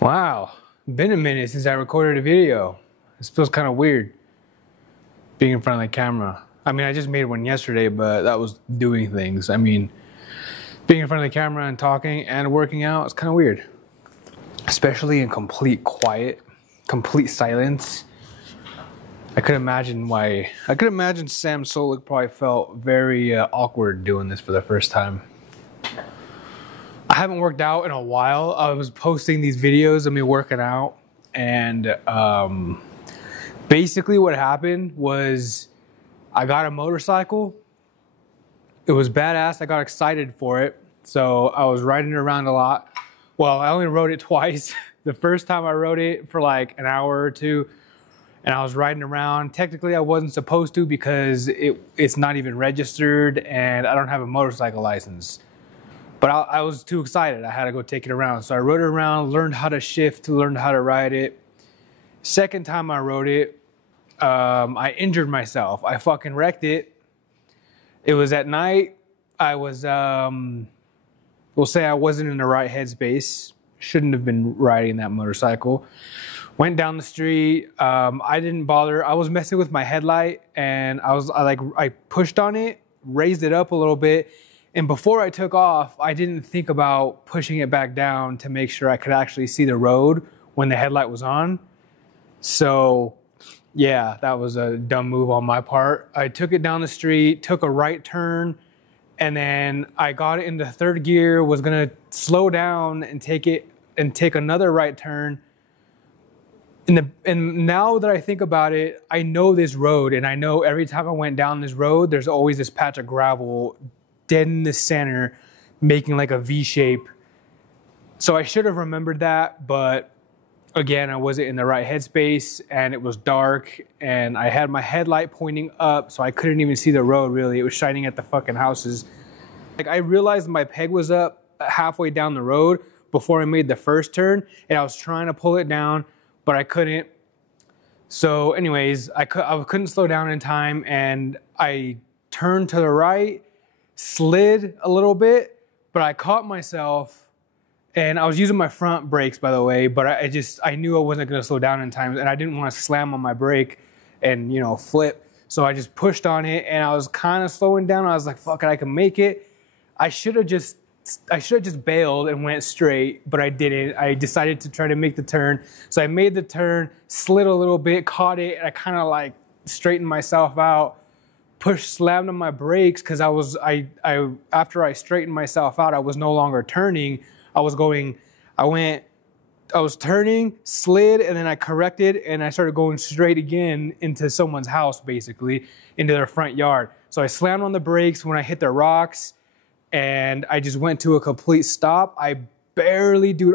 Wow, been a minute since I recorded a video. This feels kind of weird being in front of the camera. I mean, I just made one yesterday, but that was doing things. I mean, being in front of the camera and talking and working out is kind of weird, especially in complete quiet, complete silence. I could imagine Sam Sulek probably felt very awkward doing this for the first time. I haven't worked out in a while. I was posting these videos of me working out, and basically what happened was I got a motorcycle. It was badass. I got excited for it, so I was riding it around a lot. Well, I only rode it twice. The first time I rode it for like an hour or two, and I was riding around. Technically, I wasn't supposed to because it's not even registered, and I don't have a motorcycle license. But I was too excited. I had to go take it around. So I rode it around, learned how to shift, learned how to ride it. Second time I rode it, I injured myself. I fucking wrecked it. It was at night. I was, we'll say I wasn't in the right headspace. Shouldn't have been riding that motorcycle. Went down the street. I didn't bother. I was messing with my headlight, and I pushed on it, raised it up a little bit. And before I took off, I didn't think about pushing it back down to make sure I could actually see the road when the headlight was on. So yeah, that was a dumb move on my part. I took it down the street, took a right turn, and then I got it into third gear, was gonna slow down and take another right turn. And now that I think about it, I know this road, and I know every time I went down this road, there's always this patch of gravel dead in the center, making like a V shape. So I should have remembered that, but again, I wasn't in the right headspace, and it was dark, and I had my headlight pointing up, so I couldn't even see the road really. It was shining at the fucking houses. Like, I realized my peg was up halfway down the road before I made the first turn, and I was trying to pull it down, but I couldn't. So anyways, I couldn't slow down in time, and I turned to the right, slid a little bit, but I caught myself, and I was using my front brakes, by the way, but I knew I wasn't going to slow down in time, and I didn't want to slam on my brake and, you know, flip. So I just pushed on it, and I was kind of slowing down. I was like, fuck it, I can make it. I should have just bailed and went straight, but I didn't. I decided to try to make the turn. So I made the turn, slid a little bit, caught it, and I kind of like straightened myself out. Slammed on my brakes because after I straightened myself out, I was no longer turning. I was turning, slid, and then I corrected, and I started going straight again into someone's house, basically, into their front yard. So I slammed on the brakes when I hit the rocks, and I just went to a complete stop. I barely, dude,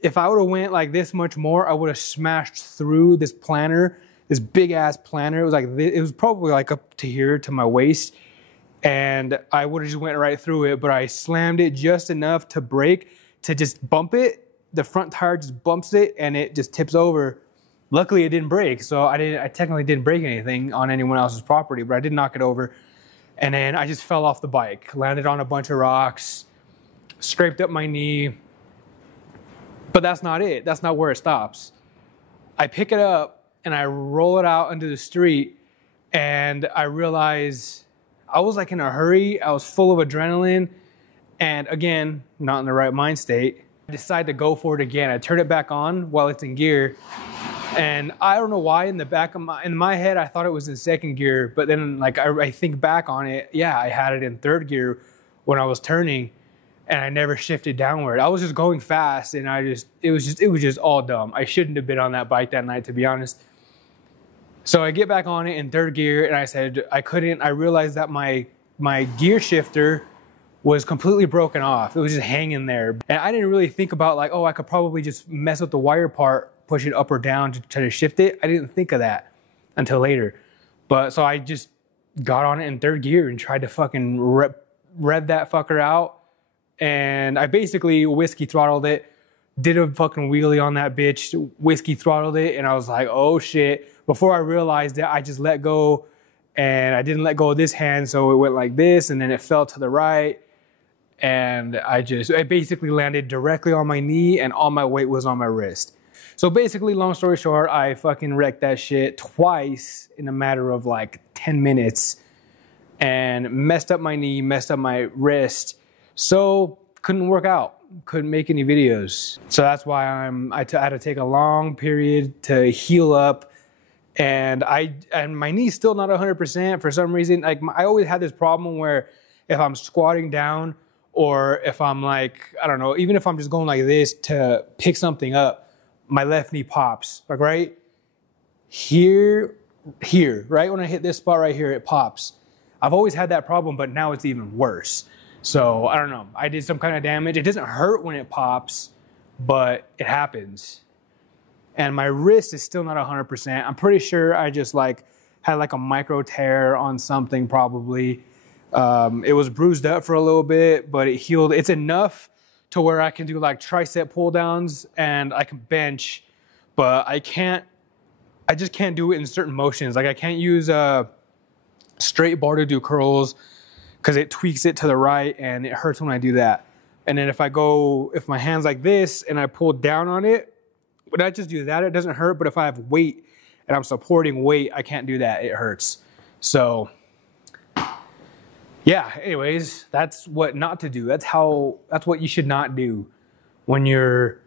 if I would have went like this much more, I would have smashed through this planter. This big ass planter. It was probably like up to here to my waist, and I would have just went right through it, but I slammed it just enough to brake, to just bump it. The front tire just bumps it, and it just tips over. Luckily it didn't break, so I technically didn't break anything on anyone else's property, but I did knock it over. And then I just fell off the bike, landed on a bunch of rocks, scraped up my knee. But that's not it. That's not where it stops. I pick it up, and I roll it out into the street, and I realize I was like in a hurry. I was full of adrenaline, and again, not in the right mind state. I decided to go for it again. I turn it back on while it's in gear, and I don't know why in my head I thought it was in second gear, but then like I think back on it, yeah, I had it in third gear when I was turning, and I never shifted downward. I was just going fast, and it was just all dumb. I shouldn't have been on that bike that night, to be honest. So I get back on it in third gear, and I said I realized that my gear shifter was completely broken off. It was just hanging there. And I didn't really think about like, oh, I could probably just mess with the wire part, push it up or down to try to shift it. I didn't think of that until later. But so I just got on it in third gear and tried to fucking rev that fucker out. And I basically whiskey throttled it, did a fucking wheelie on that bitch, whiskey throttled it, and I was like, oh shit, before I realized that, I just let go, and I didn't let go of this hand, so it went like this, and then it fell to the right, and I basically landed directly on my knee, and all my weight was on my wrist. So basically, long story short, I fucking wrecked that shit twice in a matter of like 10 minutes, and messed up my knee, messed up my wrist, so couldn't work out, couldn't make any videos. So that's why I had to take a long period to heal up, and my knee's still not 100% for some reason. Like, I always had this problem where if I'm squatting down, or if I'm like, I don't know, even if I'm just going like this to pick something up, my left knee pops, like right here, right when I hit this spot right here, it pops. I've always had that problem, but now it's even worse. So I don't know, I did some kind of damage. It doesn't hurt when it pops, but it happens. And my wrist is still not 100%. I'm pretty sure I just like had like a micro tear on something probably. It was bruised up for a little bit, but it healed. It's enough to where I can do like tricep pull downs and I can bench, but I just can't do it in certain motions. Like, I can't use a straight bar to do curls because it tweaks it to the right and it hurts when I do that. And then if my hand's like this and I pull down on it, when I just do that, it doesn't hurt. But if I have weight and I'm supporting weight, I can't do that. It hurts. So yeah, anyways, that's what not to do. That's what you should not do when you're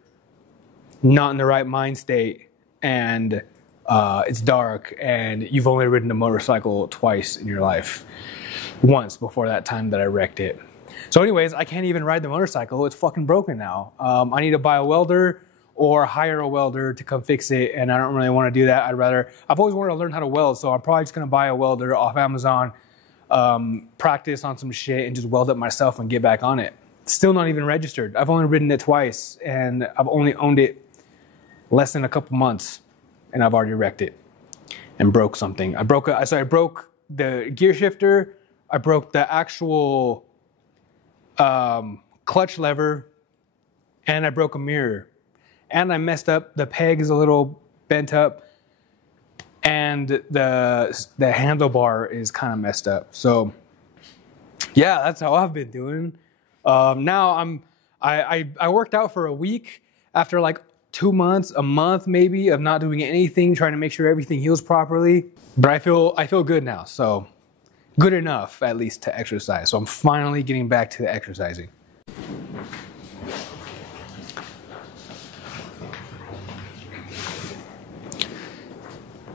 not in the right mind state and it's dark and you've only ridden a motorcycle twice in your life. Once before that time that I wrecked it. So anyways, I can't even ride the motorcycle. It's fucking broken now. I need to buy a welder or hire a welder to come fix it, and I don't really want to do that. I've always wanted to learn how to weld, so I'm probably just gonna buy a welder off Amazon, practice on some shit, and just weld it myself and get back on it. It's still not even registered. I've only ridden it twice, and I've only owned it less than a couple months, and I've already wrecked it and broke something. I broke the gear shifter. I broke the actual clutch lever, and I broke a mirror, and I messed up the pegs a little bent up, and the handlebar is kind of messed up. So yeah, that's how I've been doing. Now I worked out for a week after like 2 months, a month maybe of not doing anything, trying to make sure everything heals properly. But I feel good now, so good enough at least to exercise. So I'm finally getting back to the exercising.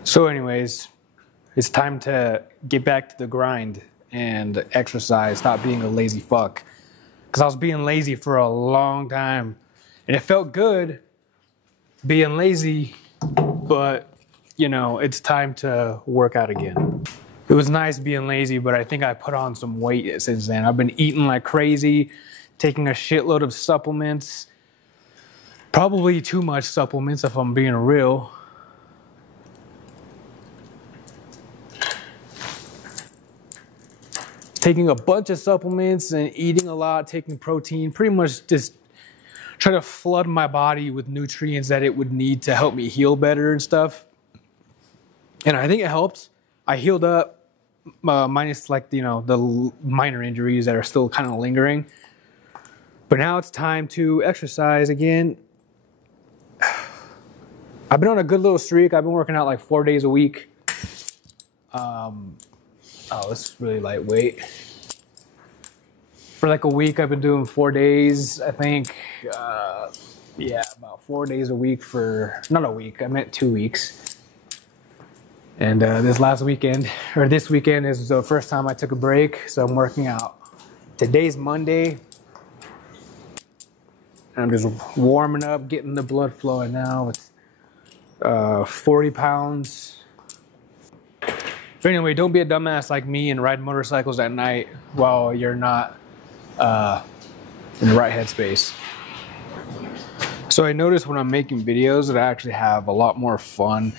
So anyways, it's time to get back to the grind and exercise, stop being a lazy fuck. Because I was being lazy for a long time, and it felt good being lazy, but you know, it's time to work out again. It was nice being lazy, but I think I put on some weight since then. I've been eating like crazy, taking a shitload of supplements. Probably too much supplements if I'm being real. Taking a bunch of supplements and eating a lot, taking protein, pretty much just try to flood my body with nutrients that it would need to help me heal better and stuff. And I think it helps. I healed up, minus like, you know, the minor injuries that are still kind of lingering. But now it's time to exercise again. I've been on a good little streak. I've been working out like 4 days a week. Oh, this is really lightweight. For like a week, I've been doing 4 days, I think. Yeah, about 4 days a week for, not a week, I meant 2 weeks. And this weekend is the first time I took a break, so I'm working out. Today's Monday. I'm just warming up, getting the blood flowing now. It's 40 pounds. But anyway, don't be a dumbass like me and ride motorcycles at night while you're not in the right headspace. So I noticed when I'm making videos that I actually have a lot more fun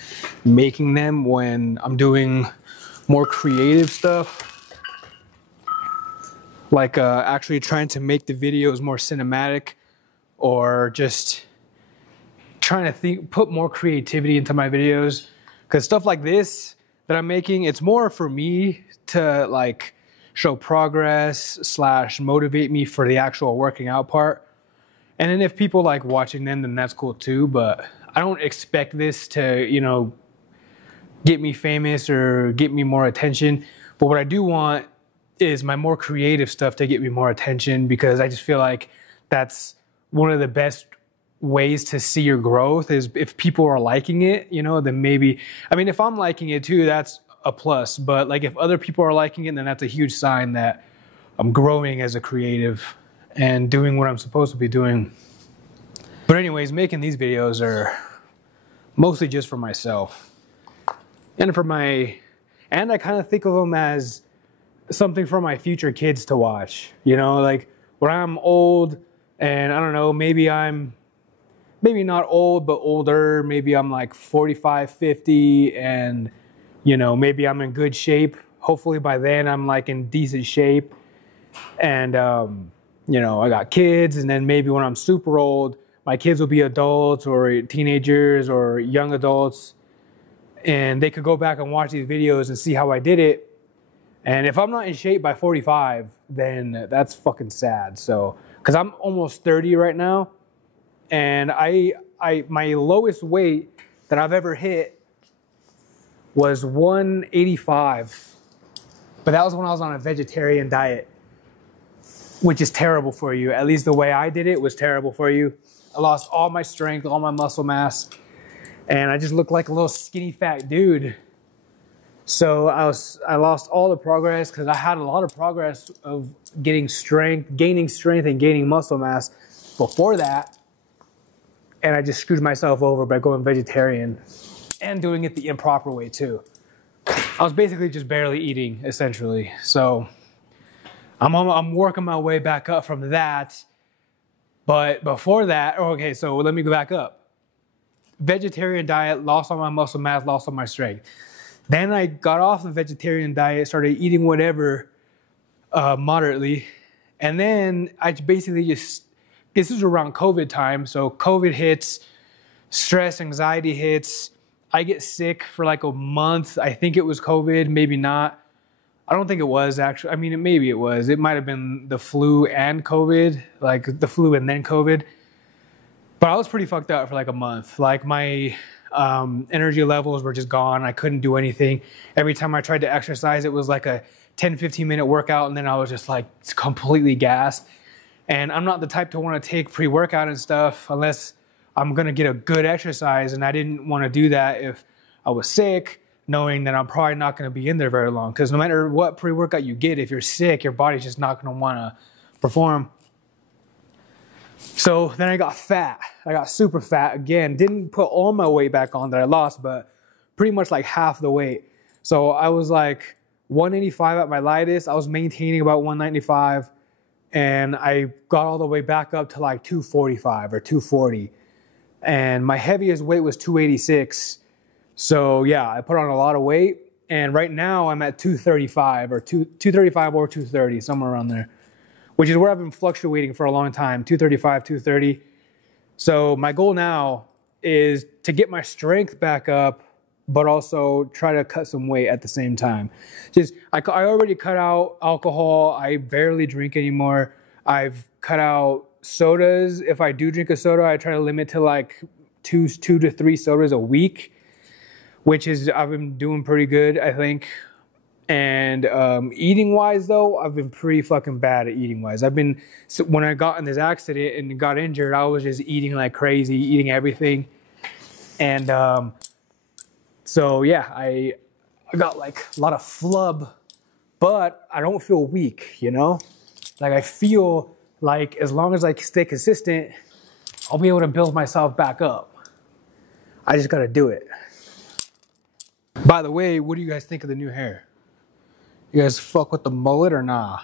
making them when I'm doing more creative stuff. Like actually trying to make the videos more cinematic, or just trying to put more creativity into my videos. Because stuff like this that I'm making, it's more for me to like show progress / motivate me for the actual working out part. And then if people like watching them, then that's cool too. But I don't expect this to, you know, get me famous or get me more attention. But what I do want is my more creative stuff to get me more attention, because I just feel like that's one of the best ways to see your growth is if people are liking it, you know, then maybe, I mean, if I'm liking it too, that's a plus. But like if other people are liking it, then that's a huge sign that I'm growing as a creative and doing what I'm supposed to be doing. But anyways, making these videos are mostly just for myself and I kind of think of them as something for my future kids to watch, you know, like when I'm old and I don't know, maybe not old, but older, maybe I'm like 45, 50 and, you know, maybe I'm in good shape. Hopefully by then I'm like in decent shape and, you know, I got kids, and then maybe when I'm super old, my kids will be adults or teenagers or young adults, and they could go back and watch these videos and see how I did it. And if I'm not in shape by 45, then that's fucking sad. So, because I'm almost 30 right now, and my lowest weight that I've ever hit was 185, but that was when I was on a vegetarian diet, which is terrible for you. At least the way I did it was terrible for you. I lost all my strength, all my muscle mass, and I just looked like a little skinny fat dude. So I lost all the progress, because I had a lot of progress of gaining strength and gaining muscle mass before that. And I just screwed myself over by going vegetarian and doing it the improper way too. I was basically just barely eating, essentially. So I'm working my way back up from that. But before that, okay, so let me go back up. Vegetarian diet, lost all my muscle mass, lost all my strength. Then I got off the vegetarian diet, started eating whatever moderately. And then I basically just, this is around COVID time. So COVID hits, stress, anxiety hits. I get sick for like a month. I think it was COVID, maybe not. I don't think it was actually. I mean, maybe it was. It might have been the flu and COVID, like the flu and then COVID. But I was pretty fucked up for like a month. Like my energy levels were just gone. I couldn't do anything. Every time I tried to exercise, it was like a 10, 15-minute workout, and then I was just like completely gassed. And I'm not the type to want to take pre-workout and stuff unless I'm going to get a good exercise, and I didn't want to do that if I was sick, knowing that I'm probably not going to be in there very long. Because no matter what pre-workout you get, if you're sick, your body's just not going to want to perform. So then I got fat. I got super fat again. Didn't put all my weight back on that I lost, but pretty much like half the weight. So I was like 185 at my lightest. I was maintaining about 195. And I got all the way back up to like 245 or 240. And my heaviest weight was 286. So yeah, I put on a lot of weight. And right now I'm at 235 or 235 or 230, somewhere around there, which is where I've been fluctuating for a long time, 235, 230. So my goal now is to get my strength back up, but also try to cut some weight at the same time. I already cut out alcohol. I barely drink anymore. I've cut out sodas. If I do drink a soda, I try to limit to like two to three sodas a week, which is, I've been doing pretty good, I think. And eating wise though, I've been pretty fucking bad at eating wise. When I got in this accident and got injured, I was just eating like crazy, eating everything. And so yeah, I got like a lot of flub, but I don't feel weak, you know? Like I feel like as long as I stay consistent, I'll be able to build myself back up. I just gotta do it. By the way, what do you guys think of the new hair? You guys fuck with the mullet or nah?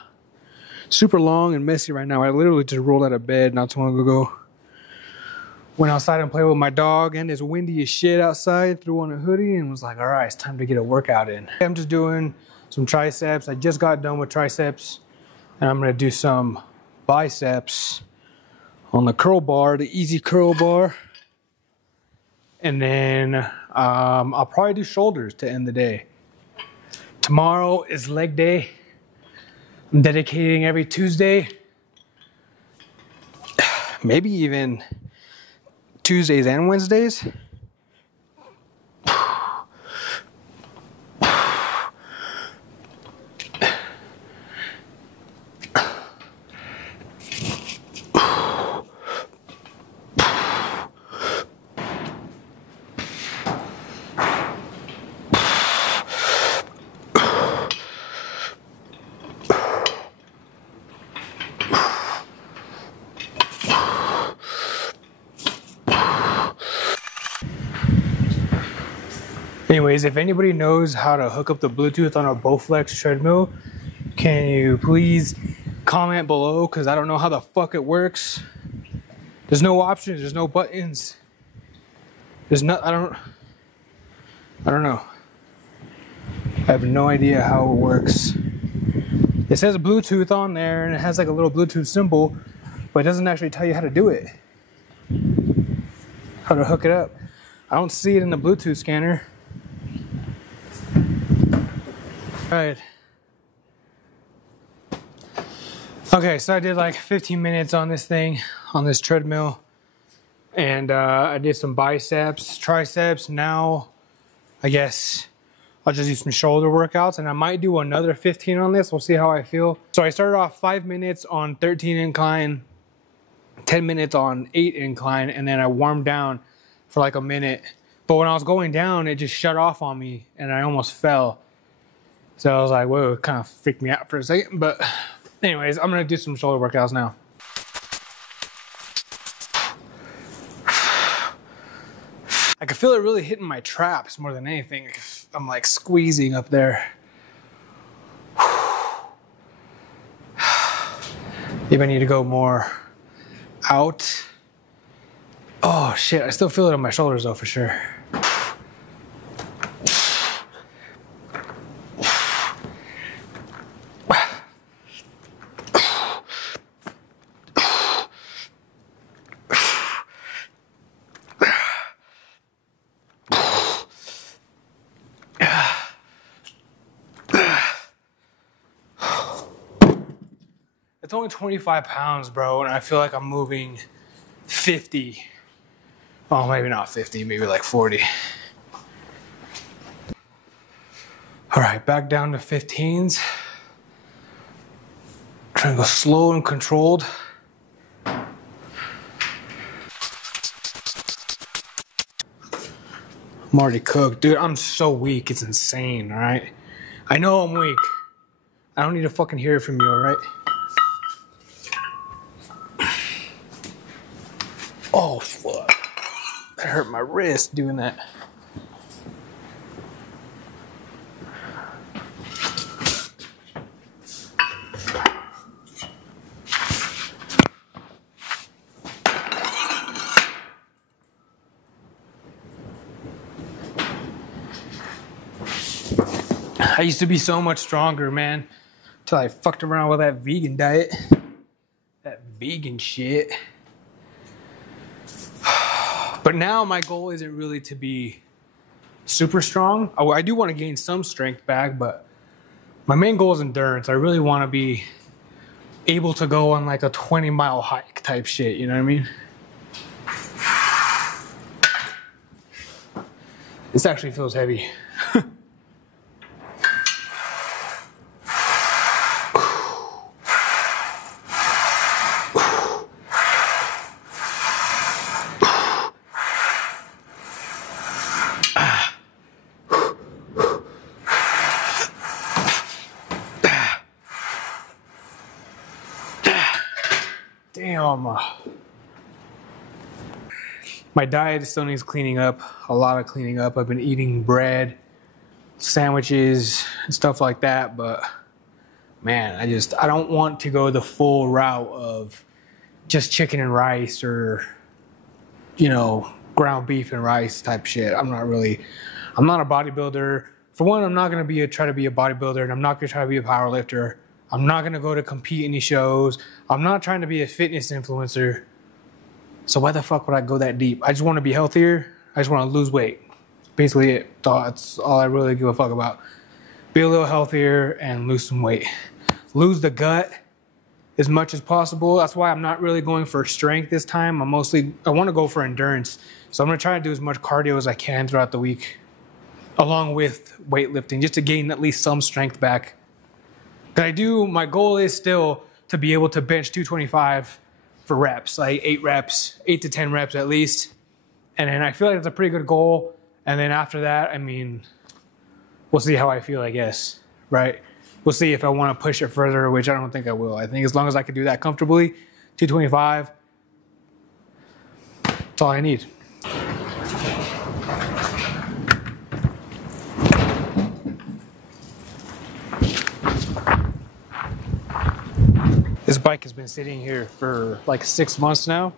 Super long and messy right now. I literally just rolled out of bed not too long ago. Went outside and played with my dog, and it's windy as shit outside. Threw on a hoodie and was like, all right, it's time to get a workout in. I'm just doing some triceps. I just got done with triceps, and I'm gonna do some biceps on the curl bar, the easy curl bar. And then I'll probably do shoulders to end the day. Tomorrow is leg day. I'm dedicating every Tuesday. Maybe even Tuesdays and Wednesdays. Anyways, if anybody knows how to hook up the Bluetooth on a Bowflex treadmill, can you please comment below? Because I don't know how the fuck it works. There's no options, there's no buttons. There's no, I don't know. I have no idea how it works. It says Bluetooth on there and it has like a little Bluetooth symbol, but it doesn't actually tell you how to do it. How to hook it up. I don't see it in the Bluetooth scanner. Right. Okay, so I did like 15 minutes on this thing, on this treadmill. And I did some biceps, triceps. Now, I guess I'll just do some shoulder workouts. And I might do another 15 on this. We'll see how I feel. So I started off 5 minutes on 13 incline, 10 minutes on 8 incline. And then I warmed down for like a minute. But when I was going down, it just shut off on me. And I almost fell. So I was like, whoa, it kind of freaked me out for a second. But anyways, I'm going to do some shoulder workouts now. I can feel it really hitting my traps more than anything. I'm like squeezing up there. Maybe I need to go more out. Oh shit, I still feel it on my shoulders though, for sure. It's only 25 pounds, bro, and I feel like I'm moving 50. Oh, maybe not 50, maybe like 40. All right, back down to 15s. Trying to go slow and controlled. I'm already cooked. Dude, I'm so weak, it's insane, all right? I know I'm weak. I don't need to fucking hear it from you, all right? Oh, fuck. That hurt my wrist doing that. I used to be so much stronger, man, till I fucked around with that vegan diet. That vegan shit. But now my goal isn't really to be super strong. I do want to gain some strength back, but my main goal is endurance. I really want to be able to go on like a 20-mile hike type shit, you know what I mean? This actually feels heavy. Damn. My diet still needs cleaning up, a lot of cleaning up. I've been eating bread, sandwiches, and stuff like that, but man, I don't want to go the full route of just chicken and rice or, you know, ground beef and rice type shit. I'm not a bodybuilder. For one, I'm not going to try to be a bodybuilder, and I'm not going to try to be a power lifter. I'm not going to go to compete any shows. I'm not trying to be a fitness influencer. So why the fuck would I go that deep? I just want to be healthier. I just want to lose weight. basically it. That's all I really give a fuck about. Be a little healthier and lose some weight. Lose the gut as much as possible. That's why I'm not really going for strength this time. I want to go for endurance. So I'm going to try to do as much cardio as I can throughout the week, along with weightlifting, just to gain at least some strength back. My goal is still to be able to bench 225 for reps, like 8 to 10 reps at least. And then I feel like that's a pretty good goal. And then after that, I mean, we'll see how I feel, I guess, right? We'll see if I want to push it further, which I don't think I will. I think as long as I can do that comfortably, 225, that's all I need. This bike has been sitting here for like 6 months now.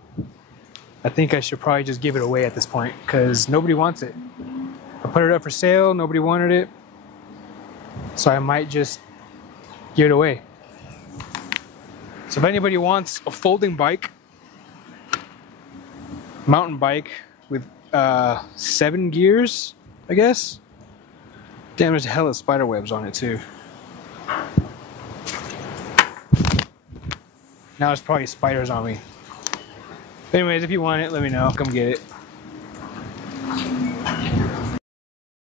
I think I should probably just give it away at this point because nobody wants it. I put it up for sale, nobody wanted it. So I might just give it away. So if anybody wants a folding bike, mountain bike with 7 gears, I guess. Damn, there's a hell of spider webs on it too. Now there's probably spiders on me. Anyways, if you want it, let me know. Come get it.